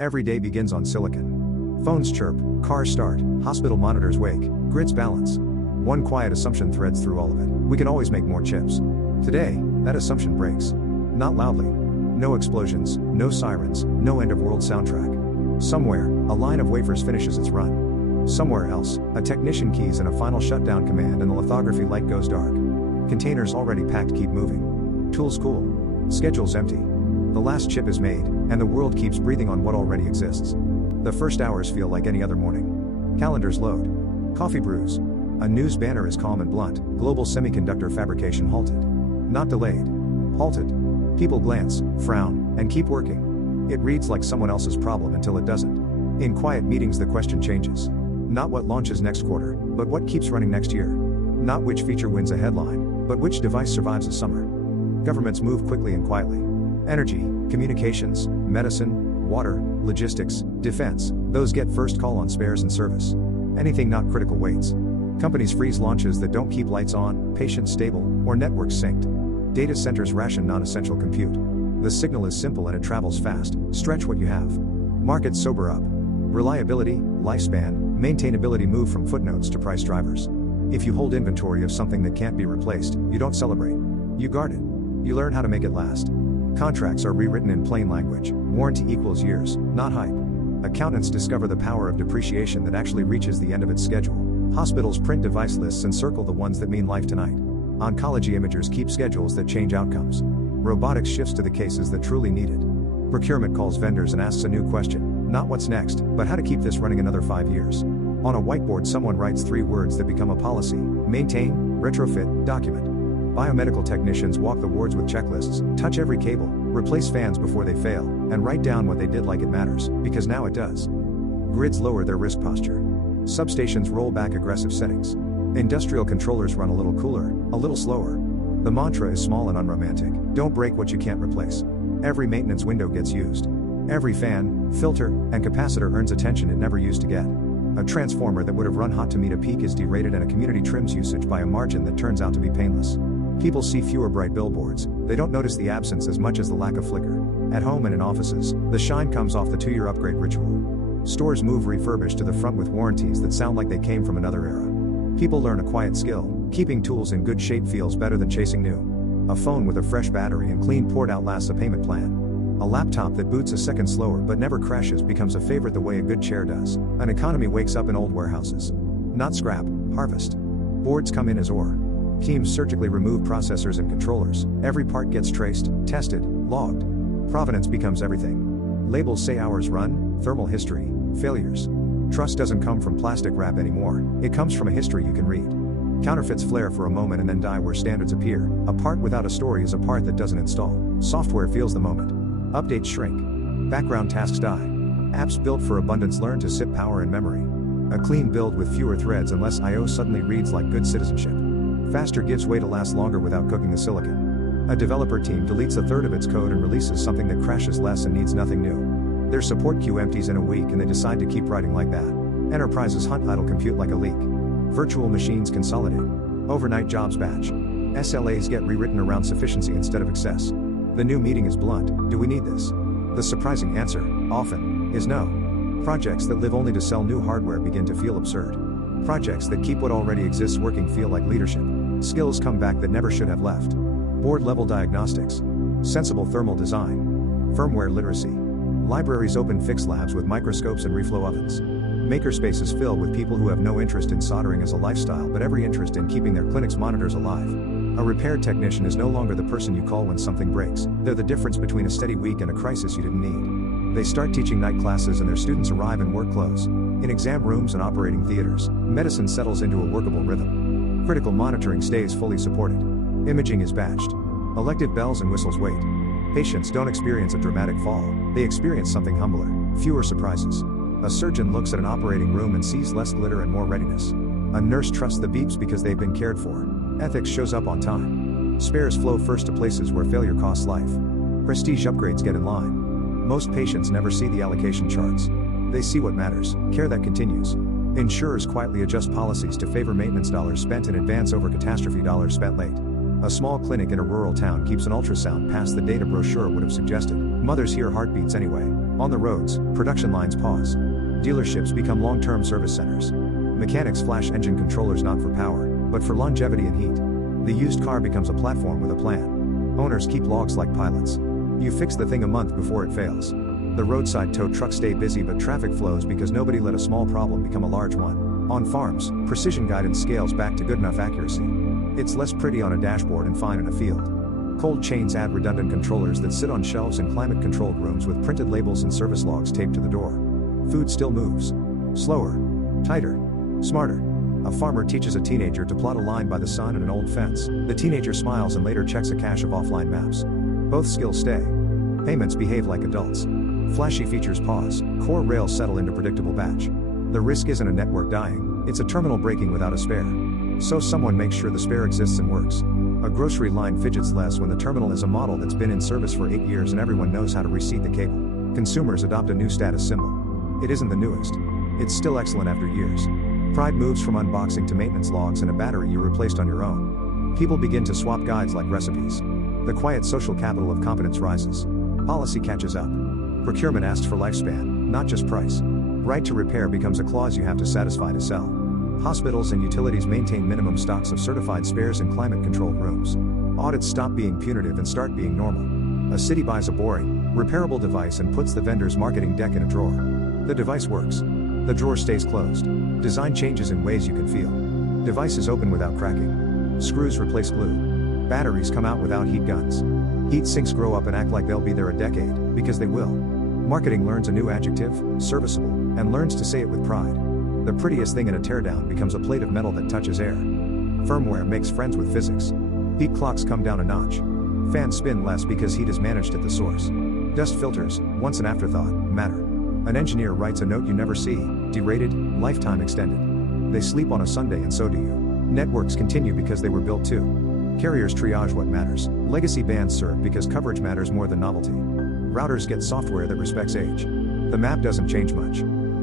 Every day begins on silicon. Phones chirp, cars start, hospital monitors wake, grids balance. One quiet assumption threads through all of it: we can always make more chips. Today, that assumption breaks. Not loudly. No explosions, no sirens, no end-of-world soundtrack. Somewhere, a line of wafers finishes its run. Somewhere else, a technician keys in a final shutdown command and the lithography light goes dark. Containers already packed keep moving. Tools cool. Schedules empty. The last chip is made, and the world keeps breathing on what already exists. The first hours feel like any other morning. Calendars load. Coffee brews. A news banner is calm and blunt: global semiconductor fabrication halted. Not delayed. Halted. People glance, frown, and keep working. It reads like someone else's problem until it doesn't. In quiet meetings the question changes. Not what launches next quarter, but what keeps running next year. Not which feature wins a headline, but which device survives a summer. Governments move quickly and quietly. Energy, communications, medicine, water, logistics, defense, those get first call on spares and service. Anything not critical waits. Companies freeze launches that don't keep lights on, patients stable, or networks synced. Data centers ration non-essential compute. The signal is simple and it travels fast: stretch what you have. Markets sober up. Reliability, lifespan, maintainability move from footnotes to price drivers. If you hold inventory of something that can't be replaced, you don't celebrate. You guard it. You learn how to make it last. Contracts are rewritten in plain language: warranty equals years, not hype. Accountants discover the power of depreciation that actually reaches the end of its schedule. Hospitals print device lists and circle the ones that mean life tonight. Oncology imagers keep schedules that change outcomes. Robotics shifts to the cases that truly need it. Procurement calls vendors and asks a new question: not what's next, but how to keep this running another 5 years. On a whiteboard someone writes 3 words that become a policy: maintain, retrofit, document. Biomedical technicians walk the wards with checklists: touch every cable, replace fans before they fail, and write down what they did like it matters, because now it does. Grids lower their risk posture. Substations roll back aggressive settings. Industrial controllers run a little cooler, a little slower. The mantra is small and unromantic: don't break what you can't replace. Every maintenance window gets used. Every fan, filter, and capacitor earns attention it never used to get. A transformer that would have run hot to meet a peak is derated, and a community trims usage by a margin that turns out to be painless. People see fewer bright billboards, they don't notice the absence as much as the lack of flicker. At home and in offices, the shine comes off the 2-year upgrade ritual. Stores move refurbished to the front with warranties that sound like they came from another era. People learn a quiet skill: keeping tools in good shape feels better than chasing new. A phone with a fresh battery and clean port outlasts a payment plan. A laptop that boots a second slower but never crashes becomes a favorite the way a good chair does. An economy wakes up in old warehouses. Not scrap, harvest. Boards come in as ore. Teams surgically remove processors and controllers. Every part gets traced, tested, logged. Provenance becomes everything. Labels say hours run, thermal history, failures. Trust doesn't come from plastic wrap anymore, it comes from a history you can read. Counterfeits flare for a moment and then die where standards appear. A part without a story is a part that doesn't install. Software feels the moment. Updates shrink. Background tasks die. Apps built for abundance learn to sip power and memory. A clean build with fewer threads and less I/O suddenly reads like good citizenship. Faster gives way to last longer without cooking the silicon. A developer team deletes a third of its code and releases something that crashes less and needs nothing new. Their support queue empties in a week and they decide to keep writing like that. Enterprises hunt idle compute like a leak. Virtual machines consolidate. Overnight jobs batch. SLAs get rewritten around sufficiency instead of excess. The new meeting is blunt: do we need this? The surprising answer, often, is no. Projects that live only to sell new hardware begin to feel absurd. Projects that keep what already exists working feel like leadership. Skills come back that never should have left. Board-level diagnostics. Sensible thermal design. Firmware literacy. Libraries open fix labs with microscopes and reflow ovens. Makerspaces fill with people who have no interest in soldering as a lifestyle but every interest in keeping their clinic's monitors alive. A repair technician is no longer the person you call when something breaks. They're the difference between a steady week and a crisis you didn't need. They start teaching night classes and their students arrive in work clothes. In exam rooms and operating theaters, medicine settles into a workable rhythm. Critical monitoring stays fully supported. Imaging is batched. Elective bells and whistles wait. Patients don't experience a dramatic fall, they experience something humbler, fewer surprises. A surgeon looks at an operating room and sees less glitter and more readiness. A nurse trusts the beeps because they've been cared for. Ethics shows up on time. Spares flow first to places where failure costs life. Prestige upgrades get in line. Most patients never see the allocation charts. They see what matters: care that continues. Insurers quietly adjust policies to favor maintenance dollars spent in advance over catastrophe dollars spent late. A small clinic in a rural town keeps an ultrasound past the date a brochure would have suggested. Mothers hear heartbeats anyway. On the roads, production lines pause. Dealerships become long-term service centers. Mechanics flash engine controllers not for power, but for longevity and heat. The used car becomes a platform with a plan. Owners keep logs like pilots. You fix the thing a month before it fails. The roadside tow trucks stay busy but traffic flows because nobody let a small problem become a large one. On farms, precision guidance scales back to good enough accuracy. It's less pretty on a dashboard and fine in a field. Cold chains add redundant controllers that sit on shelves in climate-controlled rooms with printed labels and service logs taped to the door. Food still moves. Slower. Tighter. Smarter. A farmer teaches a teenager to plot a line by the sun and an old fence. The teenager smiles and later checks a cache of offline maps. Both skills stay. Payments behave like adults. Flashy features pause. Core rails settle into predictable batch. The risk isn't a network dying, it's a terminal breaking without a spare. So someone makes sure the spare exists and works. A grocery line fidgets less when the terminal is a model that's been in service for 8 years and everyone knows how to reseat the cable. Consumers adopt a new status symbol. It isn't the newest. It's still excellent after years. Pride moves from unboxing to maintenance logs and a battery you replaced on your own. People begin to swap guides like recipes. The quiet social capital of competence rises. Policy catches up. Procurement asks for lifespan, not just price. Right to repair becomes a clause you have to satisfy to sell. Hospitals and utilities maintain minimum stocks of certified spares in climate-controlled rooms. Audits stop being punitive and start being normal. A city buys a boring, repairable device and puts the vendor's marketing deck in a drawer. The device works. The drawer stays closed. Design changes in ways you can feel. Devices open without cracking. Screws replace glue. Batteries come out without heat guns. Heat sinks grow up and act like they'll be there a decade, because they will. Marketing learns a new adjective, serviceable, and learns to say it with pride. The prettiest thing in a teardown becomes a plate of metal that touches air. Firmware makes friends with physics. Heat clocks come down a notch. Fans spin less because heat is managed at the source. Dust filters, once an afterthought, matter. An engineer writes a note you never see, derated, lifetime extended. They sleep on a Sunday and so do you. Networks continue because they were built too. Carriers triage what matters. Legacy bands serve because coverage matters more than novelty. Routers get software that respects age. The map doesn't change much.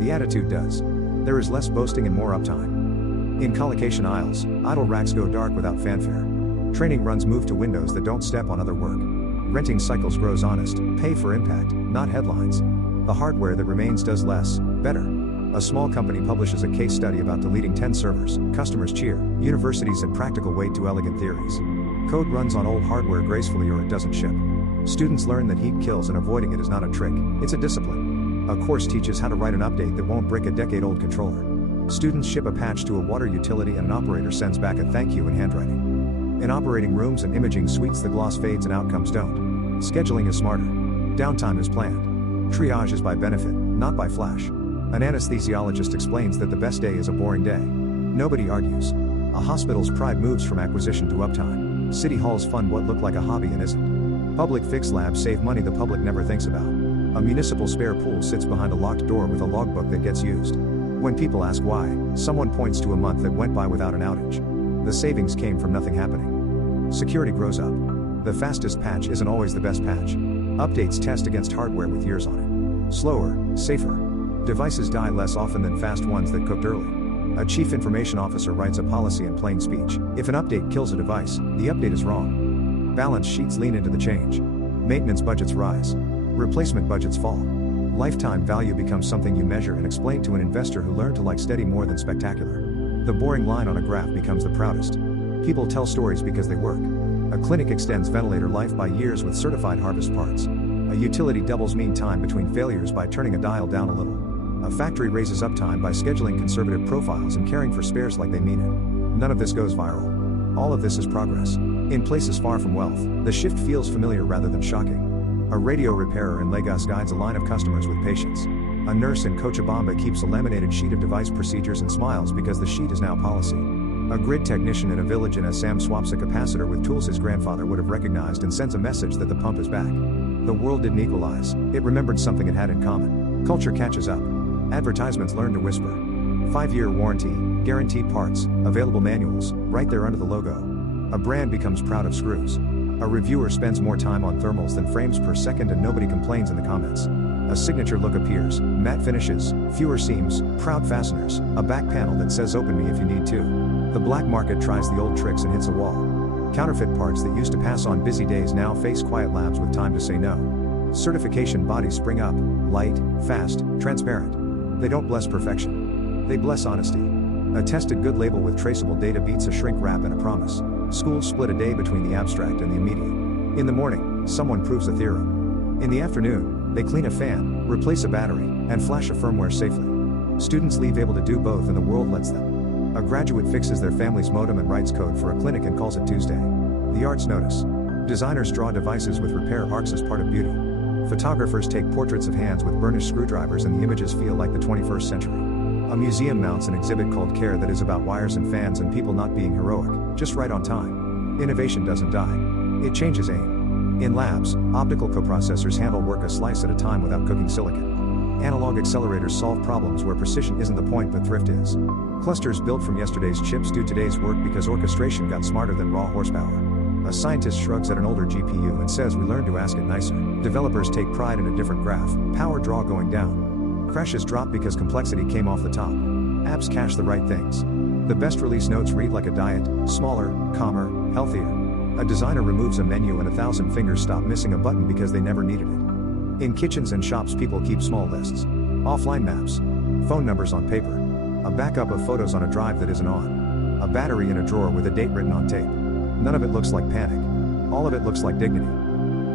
The attitude does. There is less boasting and more uptime. In collocation aisles, idle racks go dark without fanfare. Training runs move to windows that don't step on other work. Renting cycles grows honest, pay for impact, not headlines. The hardware that remains does less, better. A small company publishes a case study about deleting 10 servers, customers cheer, universities add practical weight to elegant theories. Code runs on old hardware gracefully or it doesn't ship. Students learn that heat kills and avoiding it is not a trick, it's a discipline. A course teaches how to write an update that won't break a decade-old controller. Students ship a patch to a water utility and an operator sends back a thank you in handwriting. In operating rooms and imaging suites the gloss fades and outcomes don't. Scheduling is smarter. Downtime is planned. Triage is by benefit, not by flash. An anesthesiologist explains that the best day is a boring day. Nobody argues. A hospital's pride moves from acquisition to uptime. City halls fund what look like a hobby and isn't. Public fix labs save money the public never thinks about. A municipal spare pool sits behind a locked door with a logbook that gets used. When people ask why, someone points to a month that went by without an outage. The savings came from nothing happening. Security grows up. The fastest patch isn't always the best patch. Updates test against hardware with years on it. Slower, safer. Devices die less often than fast ones that cooked early. A chief information officer writes a policy in plain speech. If an update kills a device, the update is wrong. Balance sheets lean into the change. Maintenance budgets rise. Replacement budgets fall. Lifetime value becomes something you measure and explain to an investor who learned to like steady more than spectacular. The boring line on a graph becomes the proudest. People tell stories because they work. A clinic extends ventilator life by years with certified harvest parts. A utility doubles mean time between failures by turning a dial down a little. A factory raises uptime by scheduling conservative profiles and caring for spares like they mean it. None of this goes viral. All of this is progress. In places far from wealth, the shift feels familiar rather than shocking. A radio repairer in Lagos guides a line of customers with patience. A nurse in Cochabamba keeps a laminated sheet of device procedures and smiles because the sheet is now policy. A grid technician in a village in Assam swaps a capacitor with tools his grandfather would have recognized and sends a message that the pump is back. The world didn't equalize, it remembered something it had in common. Culture catches up. Advertisements learn to whisper. 5-year warranty, guaranteed parts, available manuals, right there under the logo. A brand becomes proud of screws. A reviewer spends more time on thermals than frames per second and nobody complains in the comments. A signature look appears, matte finishes, fewer seams, proud fasteners, a back panel that says open me if you need to. The black market tries the old tricks and hits a wall. Counterfeit parts that used to pass on busy days now face quiet labs with time to say no. Certification bodies spring up, light, fast, transparent. They don't bless perfection. They bless honesty. A tested good label with traceable data beats a shrink wrap and a promise. Schools split a day between the abstract and the immediate. In the morning, someone proves a theorem. In the afternoon, they clean a fan, replace a battery, and flash a firmware safely. Students leave able to do both and the world lets them. A graduate fixes their family's modem and writes code for a clinic and calls it Tuesday. The arts notice. Designers draw devices with repair arcs as part of beauty. Photographers take portraits of hands with burnished screwdrivers and the images feel like the 21st century. A museum mounts an exhibit called Care that is about wires and fans and people not being heroic, just right on time. Innovation doesn't die. It changes aim. In labs, optical coprocessors handle work a slice at a time without cooking silicon. Analog accelerators solve problems where precision isn't the point but thrift is. Clusters built from yesterday's chips do today's work because orchestration got smarter than raw horsepower. A scientist shrugs at an older GPU and says we learned to ask it nicer. Developers take pride in a different graph, power draw going down. Crashes drop because complexity came off the top. Apps cache the right things. The best release notes read like a diet, smaller, calmer, healthier. A designer removes a menu and 1,000 fingers stop missing a button because they never needed it. In kitchens and shops people keep small lists. Offline maps. Phone numbers on paper. A backup of photos on a drive that isn't on. A battery in a drawer with a date written on tape. None of it looks like panic. All of it looks like dignity.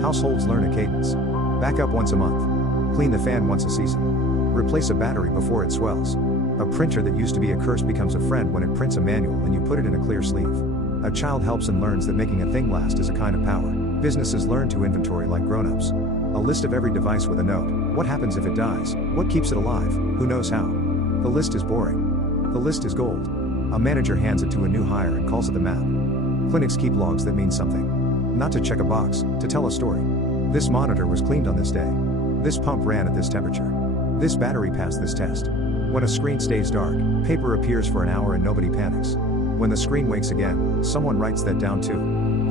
Households learn a cadence. Back up once a month. Clean the fan once a season. Replace a battery before it swells. A printer that used to be a curse becomes a friend when it prints a manual and you put it in a clear sleeve. A child helps and learns that making a thing last is a kind of power. Businesses learn to inventory like grown-ups. A list of every device with a note. What happens if it dies? What keeps it alive? Who knows how? The list is boring. The list is gold. A manager hands it to a new hire and calls it the map. Clinics keep logs that mean something. Not to check a box, to tell a story. This monitor was cleaned on this day. This pump ran at this temperature. This battery passed this test. When a screen stays dark, paper appears for an hour and nobody panics. When the screen wakes again, someone writes that down too.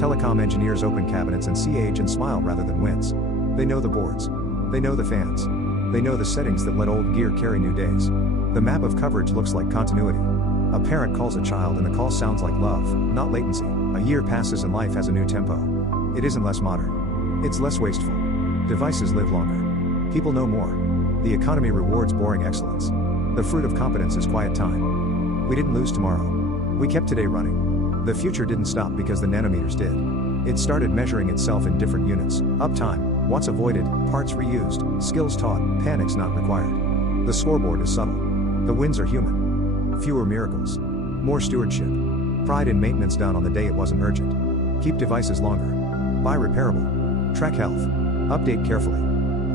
Telecom engineers open cabinets and see age and smile rather than wince. They know the boards. They know the fans. They know the settings that let old gear carry new days. The map of coverage looks like continuity. A parent calls a child and the call sounds like love, not latency. A year passes and life has a new tempo. It isn't less modern. It's less wasteful. Devices live longer. People know more. The economy rewards boring excellence. The fruit of competence is quiet time. We didn't lose tomorrow. We kept today running. The future didn't stop because the nanometers did. It started measuring itself in different units. Uptime, watts avoided, parts reused, skills taught, panics not required. The scoreboard is subtle. The wins are human. Fewer miracles. More stewardship. Pride in maintenance done on the day it wasn't urgent. Keep devices longer. Buy repairable. Track health. Update carefully.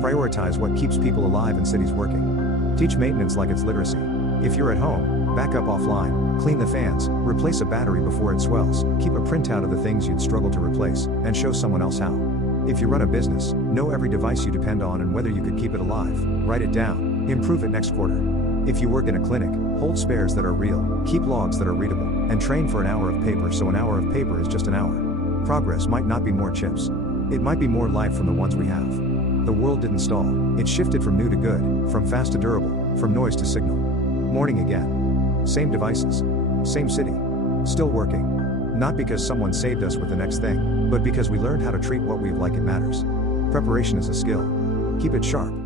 Prioritize what keeps people alive and cities working. Teach maintenance like it's literacy. If you're at home, back up offline, clean the fans, replace a battery before it swells, keep a printout of the things you'd struggle to replace, and show someone else how. If you run a business, know every device you depend on and whether you could keep it alive. Write it down. Improve it next quarter. If you work in a clinic, hold spares that are real, keep logs that are readable, and train for an hour of paper so an hour of paper is just an hour. Progress might not be more chips. It might be more life from the ones we have. The world didn't stall. It shifted from new to good, from fast to durable, from noise to signal. Morning again. Same devices. Same city. Still working. Not because someone saved us with the next thing, but because we learned how to treat what we've like it matters. Preparation is a skill. Keep it sharp.